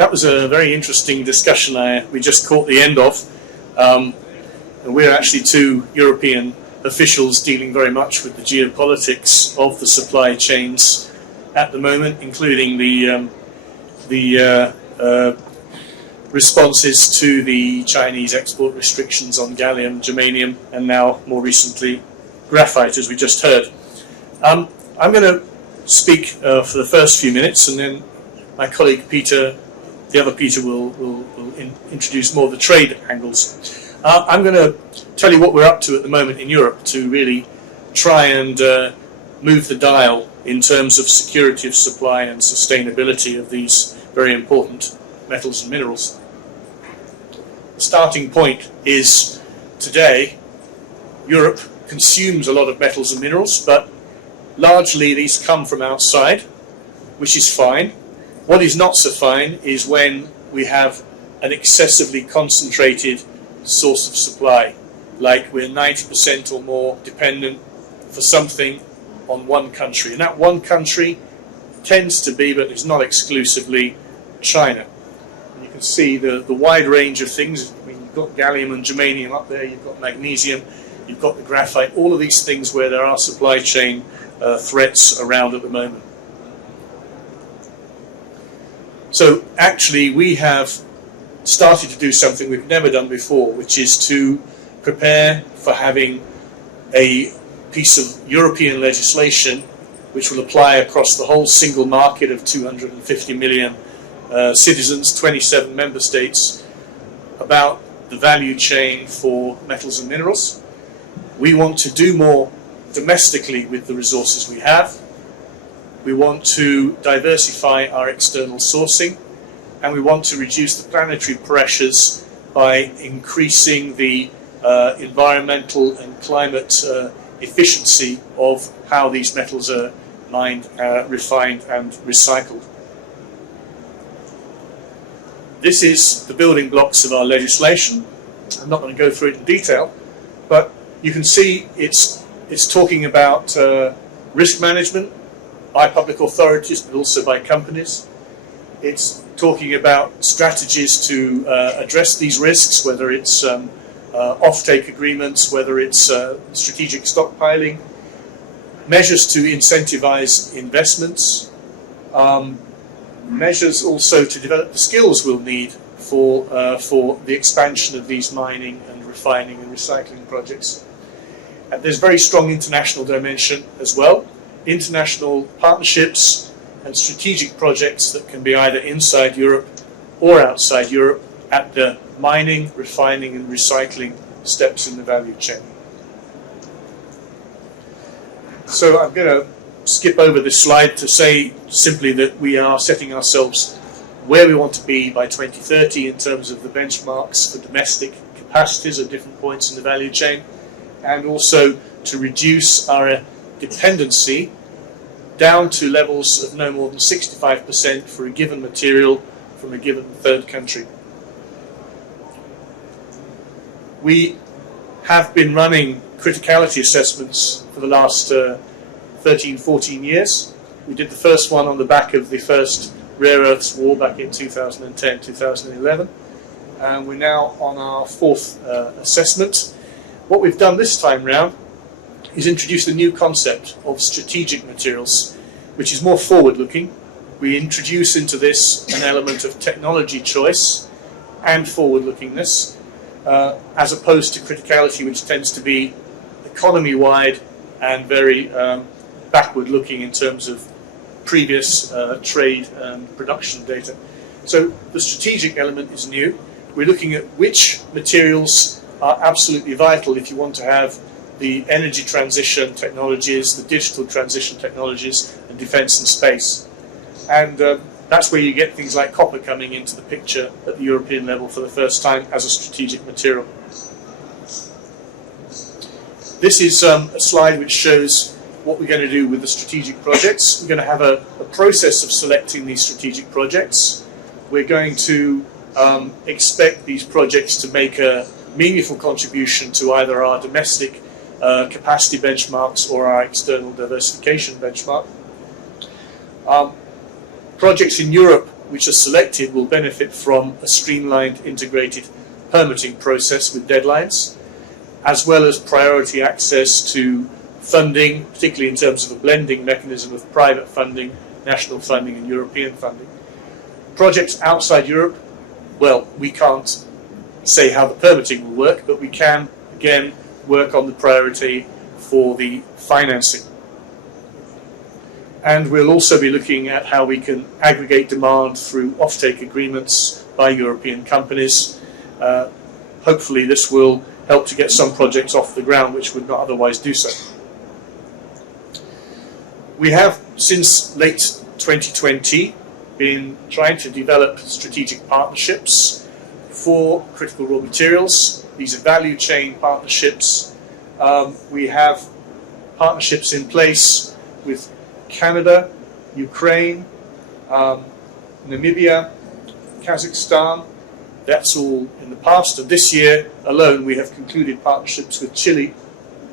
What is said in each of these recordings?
That was a very interesting discussion we just caught the end of. We're actually two European officials dealing very much with the geopolitics of the supply chains at the moment, including the responses to the Chinese export restrictions on gallium, germanium, and now more recently graphite, as we just heard. I'm going to speak for the first few minutes, and then my colleague Peter, the other Peter, will introduce more of the trade angles. I'm going to tell you what we're up to at the moment in Europe to really try and move the dial in terms of security of supply and sustainability of these very important metals and minerals. The starting point is today Europe consumes a lot of metals and minerals, but largely these come from outside, which is fine. What is not so fine is when we have an excessively concentrated source of supply, like we're 90% or more dependent for something on one country. And that one country tends to be, but it's not exclusively, China. And you can see the wide range of things. I mean, you've got gallium and germanium up there, you've got magnesium, you've got the graphite, all of these things where there are supply chain threats around at the moment. So actually we have started to do something we've never done before, which is to prepare for having a piece of European legislation which will apply across the whole single market of 250 million citizens, 27 member states, about the value chain for metals and minerals. We want to do more domestically with the resources we have. We want to diversify our external sourcing, and we want to reduce the planetary pressures by increasing the environmental and climate efficiency of how these metals are mined, refined and recycled. This is the building blocks of our legislation. I'm not going to go through it in detail, but you can see it's talking about risk management by public authorities, but also by companies. It's talking about strategies to address these risks, whether it's off-take agreements, whether it's strategic stockpiling, measures to incentivize investments, measures also to develop the skills we'll need for the expansion of these mining and refining and recycling projects. And there's very strong international dimension as well. International partnerships and strategic projects that can be either inside Europe or outside Europe at the mining, refining and recycling steps in the value chain. So I'm going to skip over this slide to say simply that we are setting ourselves where we want to be by 2030 in terms of the benchmarks for domestic capacities at different points in the value chain, and also to reduce our dependency down to levels of no more than 65% for a given material from a given third country. We have been running criticality assessments for the last 13, 14 years. We did the first one on the back of the first rare earths war back in 2010, 2011, and we're now on our fourth assessment. What we've done this time round is introduced a new concept of strategic materials, which is more forward-looking. We introduce into this an element of technology choice and forward-lookingness, as opposed to criticality, which tends to be economy-wide and very backward-looking in terms of previous trade and production data. So the strategic element is new. We're looking at which materials are absolutely vital if you want to have the energy transition technologies, the digital transition technologies, and defence and space. And that's where you get things like copper coming into the picture at the European level for the first time as a strategic material. This is a slide which shows what we're going to do with the strategic projects. We're going to have a process of selecting these strategic projects. We're going to expect these projects to make a meaningful contribution to either our domestic capacity benchmarks or our external diversification benchmark. Projects in Europe which are selected will benefit from a streamlined integrated permitting process with deadlines, as well as priority access to funding, particularly in terms of a blending mechanism of private funding, national funding and European funding. Projects outside Europe, well, we can't say how the permitting will work, but we can, again, work on the priority for the financing. And we'll also be looking at how we can aggregate demand through offtake agreements by European companies. Hopefully this will help to get some projects off the ground which would not otherwise do so. We have, since late 2020, been trying to develop strategic partnerships for critical raw materials. These are value chain partnerships. We have partnerships in place with Canada, Ukraine, Namibia, Kazakhstan. That's all in the past, and this year alone we have concluded partnerships with Chile,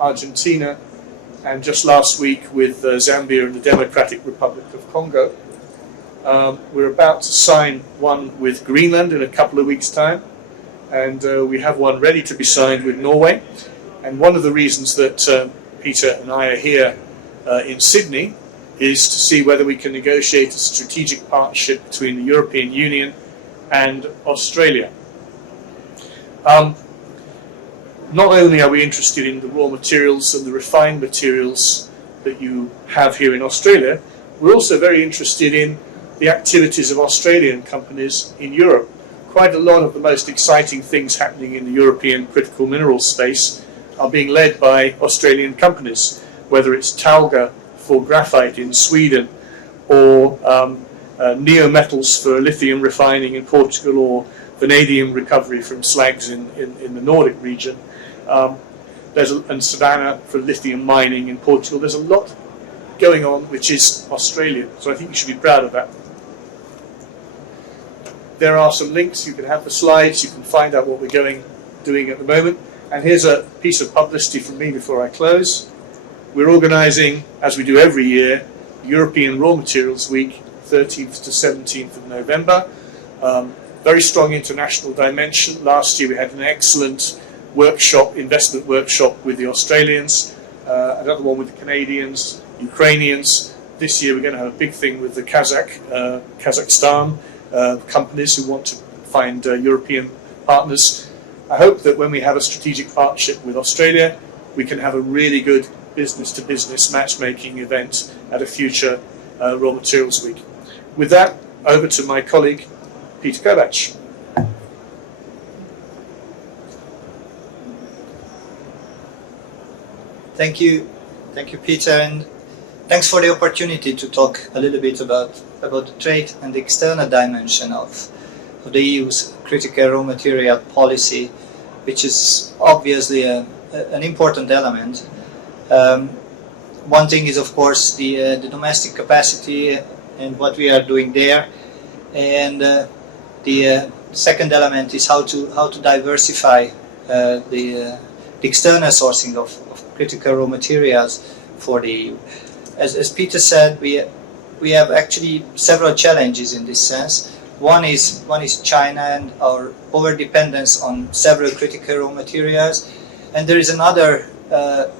Argentina, and just last week with Zambia and the Democratic Republic of Congo. We're about to sign one with Greenland in a couple of weeks' time, and we have one ready to be signed with Norway. And one of the reasons that Peter and I are here in Sydney is to see whether we can negotiate a strategic partnership between the European Union and Australia. Not only are we interested in the raw materials and the refined materials that you have here in Australia, we're also very interested in the activities of Australian companies in Europe. Quite a lot of the most exciting things happening in the European critical minerals space are being led by Australian companies, whether it's Talga for graphite in Sweden, or neometals for lithium refining in Portugal, or vanadium recovery from slags in the Nordic region. And Savannah for lithium mining in Portugal. There's a lot going on which is Australian, so I think you should be proud of that. There are some links, you can have the slides, you can find out what we're doing at the moment. And here's a piece of publicity from me before I close. We're organising, as we do every year, European Raw Materials Week, 13th to 17th of November. Very strong international dimension. Last year we had an excellent workshop, investment workshop with the Australians, another one with the Canadians, Ukrainians. This year we're going to have a big thing with the Kazakhstan companies who want to find European partners. I hope that when we have a strategic partnership with Australia, we can have a really good business-to-business matchmaking event at a future Raw Materials Week. With that, over to my colleague, Peter Kovacs. Thank you, Peter, and thanks for the opportunity to talk a little bit about the trade and the external dimension of the EU's critical raw material policy, which is obviously an important element. One thing is, of course, the domestic capacity and what we are doing there, and the second element is how to diversify the external sourcing of critical raw materials for the EU. As Peter said, we have actually several challenges in this sense. One is China and our over-dependence on several critical raw materials, and there is another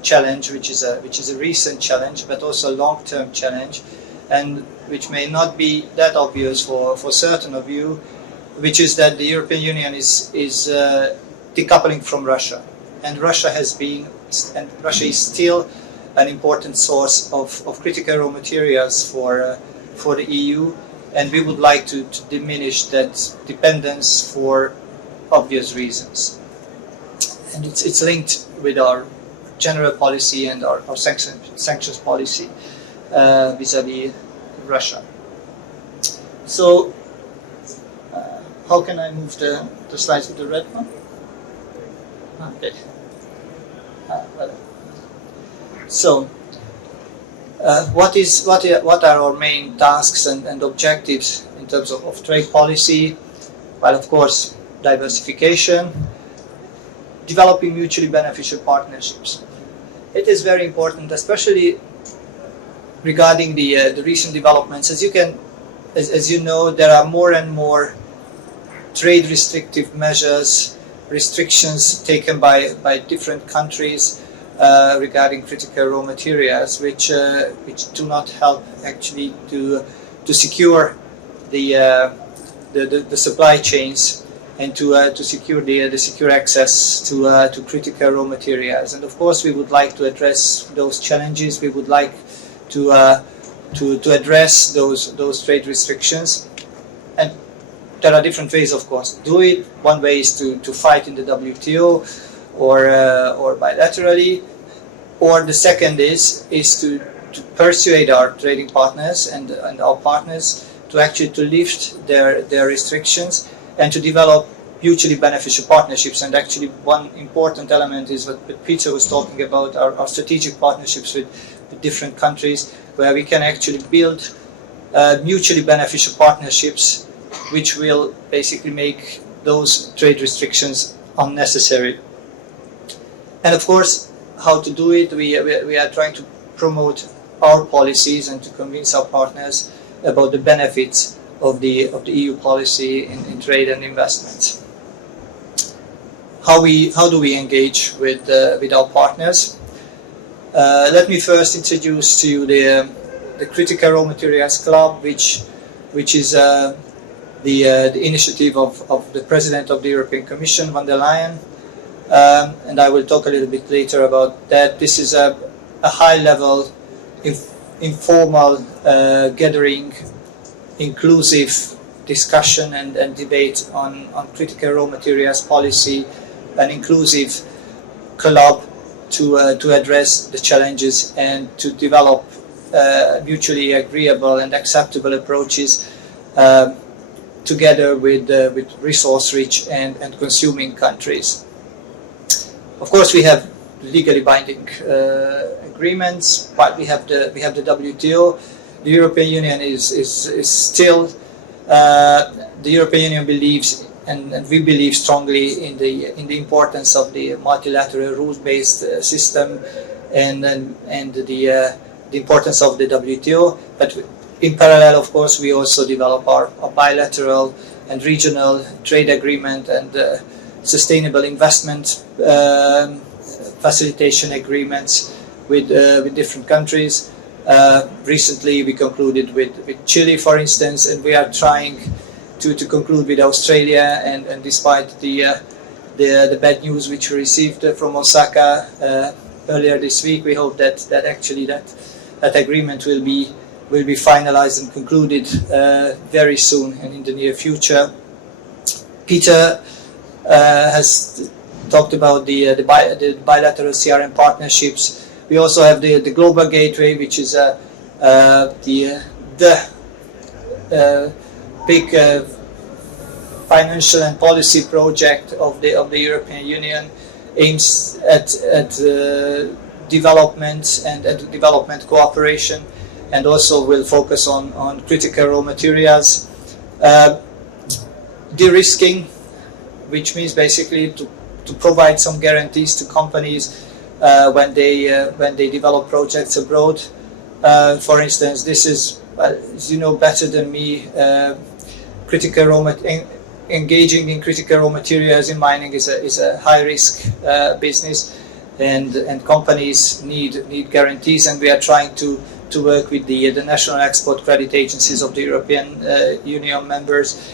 challenge, which is a recent challenge, but also a long-term challenge, and which may not be that obvious for certain of you, which is that the European Union is decoupling from Russia, and Russia is still an important source of critical raw materials for the EU, and we would like to diminish that dependence for obvious reasons. And it's linked with our general policy and our sanctions policy vis-à-vis Russia. So, how can I move the slides with the red one? Okay. So, what are our main tasks and objectives in terms of trade policy? Well, of course, diversification, developing mutually beneficial partnerships. It is very important, especially regarding the recent developments. As you can as you know, there are more and more trade restrictive measures, restrictions taken by different countries regarding critical raw materials, which do not help actually to secure the supply chains and to secure the secure access to critical raw materials. And of course, we would like to address those challenges. We would like to address those trade restrictions. And there are different ways, of course, to do it. One way is to fight in the WTO or bilaterally, or the second is to persuade our trading partners and our partners to actually to lift their restrictions and to develop mutually beneficial partnerships. And actually one important element is what Peter was talking about, our strategic partnerships with different countries, where we can actually build mutually beneficial partnerships which will basically make those trade restrictions unnecessary. And of course, how to do it, we are trying to promote our policies and to convince our partners about the benefits of the EU policy in trade and investments. How do we engage with our partners? Let me first introduce to you the Critical Raw Materials Club, which is the initiative of the President of the European Commission, von der Leyen, and I will talk a little bit later about that. This is a high-level, informal gathering, inclusive discussion and debate on critical raw materials policy, an inclusive club to address the challenges and to develop mutually agreeable and acceptable approaches together with resource-rich and consuming countries. Of course, we have legally binding agreements, but we have the WTO. The European Union is still the European Union believes, and we believe strongly in the importance of the multilateral rules-based system and the importance of the WTO. But in parallel, of course, we also develop our bilateral and regional trade agreement and sustainable investment facilitation agreements with different countries. Recently, we concluded with Chile, for instance, and we are trying to conclude with Australia. And despite the bad news which we received from Osaka earlier this week, we hope that actually that agreement will be finalized and concluded very soon and in the near future. Peter has talked about the bilateral CRM partnerships. We also have the Global Gateway, which is the big financial and policy project of the European Union, aims at development and development cooperation, and also will focus on critical raw materials. De-risking, which means basically to provide some guarantees to companies when they develop projects abroad. For instance, this is, as you know better than me, engaging in critical raw materials in mining is a high risk business, and companies need guarantees, and we are trying to work with the national export credit agencies of the European Union members,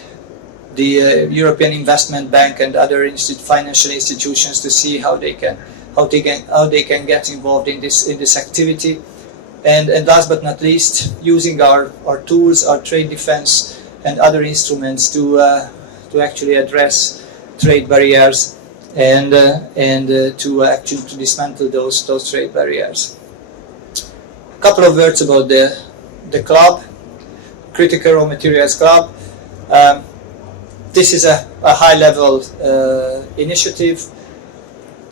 the European Investment Bank and other financial institutions, to see how they can get involved in this activity. And last but not least, using our tools, our trade defense and other instruments to actually address trade barriers and to actually dismantle those trade barriers. A couple of words about the club, Critical Raw Materials Club. This is a high-level initiative,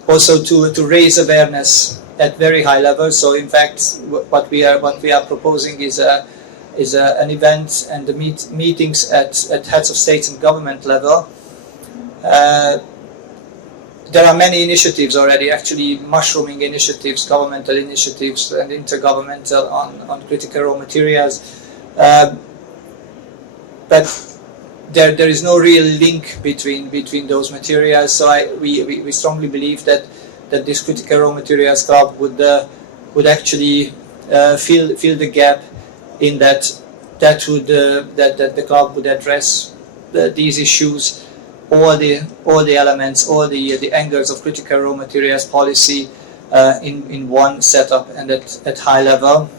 also to raise awareness at very high level. So, in fact, what we are proposing is an event and the meetings at heads of states and government level. There are many initiatives already, actually mushrooming initiatives, governmental initiatives and intergovernmental on critical raw materials. but there is no real link between those materials. So we strongly believe that this critical raw materials club would actually fill the gap in that the club would address these issues, all the elements, all the angles of critical raw materials policy in one setup and at high level.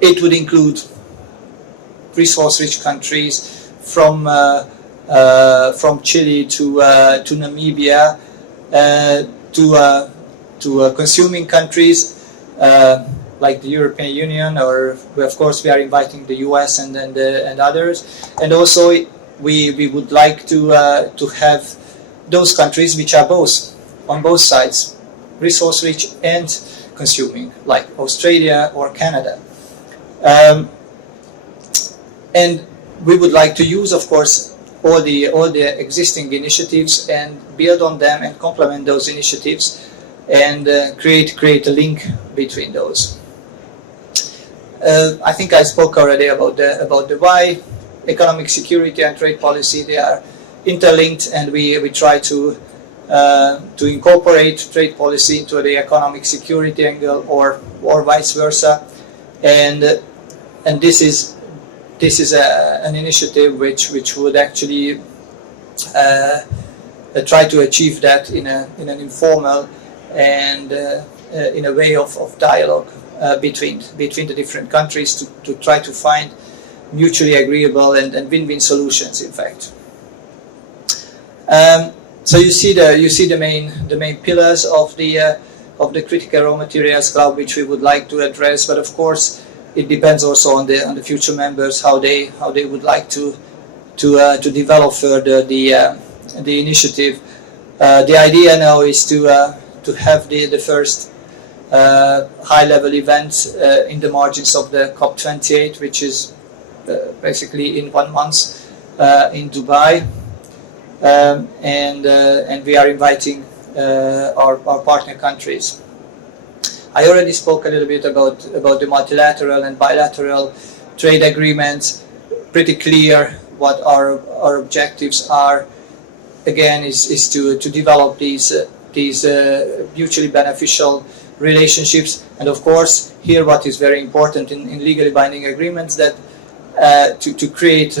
It would include resource-rich countries from Chile to Namibia, to consuming countries like the European Union, or of course we are inviting the US and others, and also we would like to have those countries which are both on both sides, resource-rich and consuming, like Australia or Canada. And we would like to use, of course, all the existing initiatives and build on them and complement those initiatives and create a link between those. I think I spoke already about the why. Economic security and trade policy, they are interlinked, and we try to incorporate trade policy into the economic security angle, or vice versa. And this is an initiative which would actually try to achieve that in an informal and in a way of dialogue between the different countries to try to find mutually agreeable and win-win solutions, in fact. So you see the main pillars of the critical raw materials club, which we would like to address, but of course it depends also on the future members how they would like to develop further the initiative. The idea now is to have the first high-level event in the margins of the COP28, which is basically in 1 month in Dubai, and we are inviting our partner countries. I already spoke a little bit about the multilateral and bilateral trade agreements. Pretty clear what our objectives are. Again, is to develop these mutually beneficial relationships, and of course here what is very important in legally binding agreements, that to create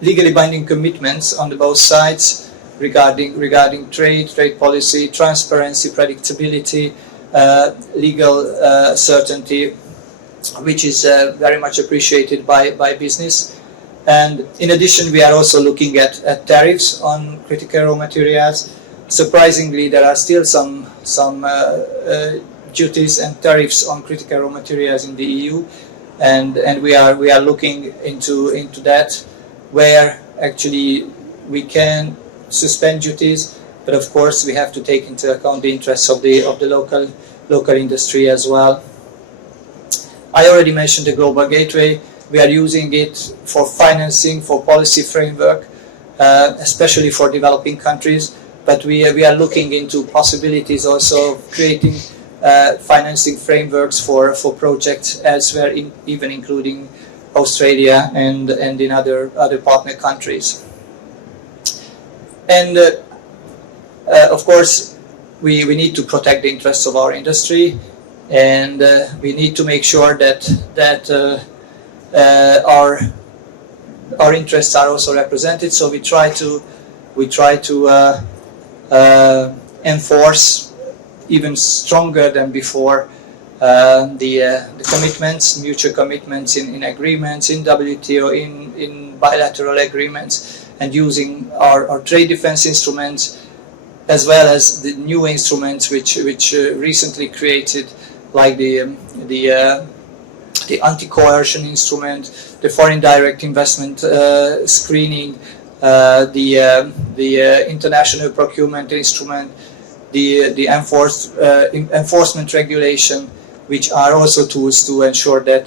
legally binding commitments on the both sides regarding trade policy, transparency, predictability, legal certainty, which is very much appreciated by business. And in addition, we are also looking at tariffs on critical raw materials. Surprisingly, there are still some duties and tariffs on critical raw materials in the EU, and we are looking into that, where actually we can suspend duties, but of course we have to take into account the interests of the local industry as well. I already mentioned the Global Gateway. We are using it for financing, for policy framework, especially for developing countries, but we are looking into possibilities also of creating financing frameworks for projects elsewhere, even including Australia and in other partner countries. And of course, we need to protect the interests of our industry, and we need to make sure that our interests are also represented. So we try to enforce even stronger than before the commitments, mutual commitments in agreements, in WTO, in bilateral agreements, and using our trade defense instruments, as well as the new instruments which recently created, like the anti-coercion instrument, the foreign direct investment screening, the international procurement instrument, the enforcement regulation, which are also tools to ensure that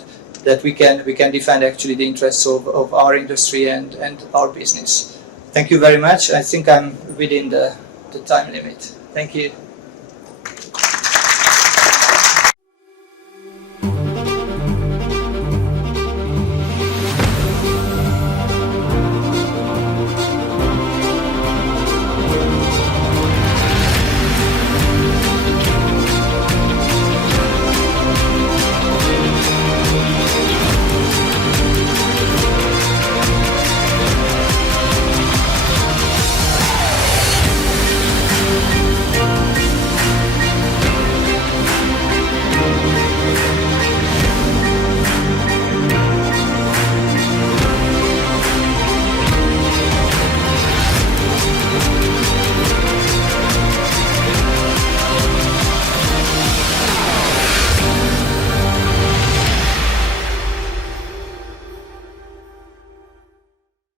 we can defend actually the interests of our industry and our business. Thank you very much. I think I'm within the time limit. Thank you.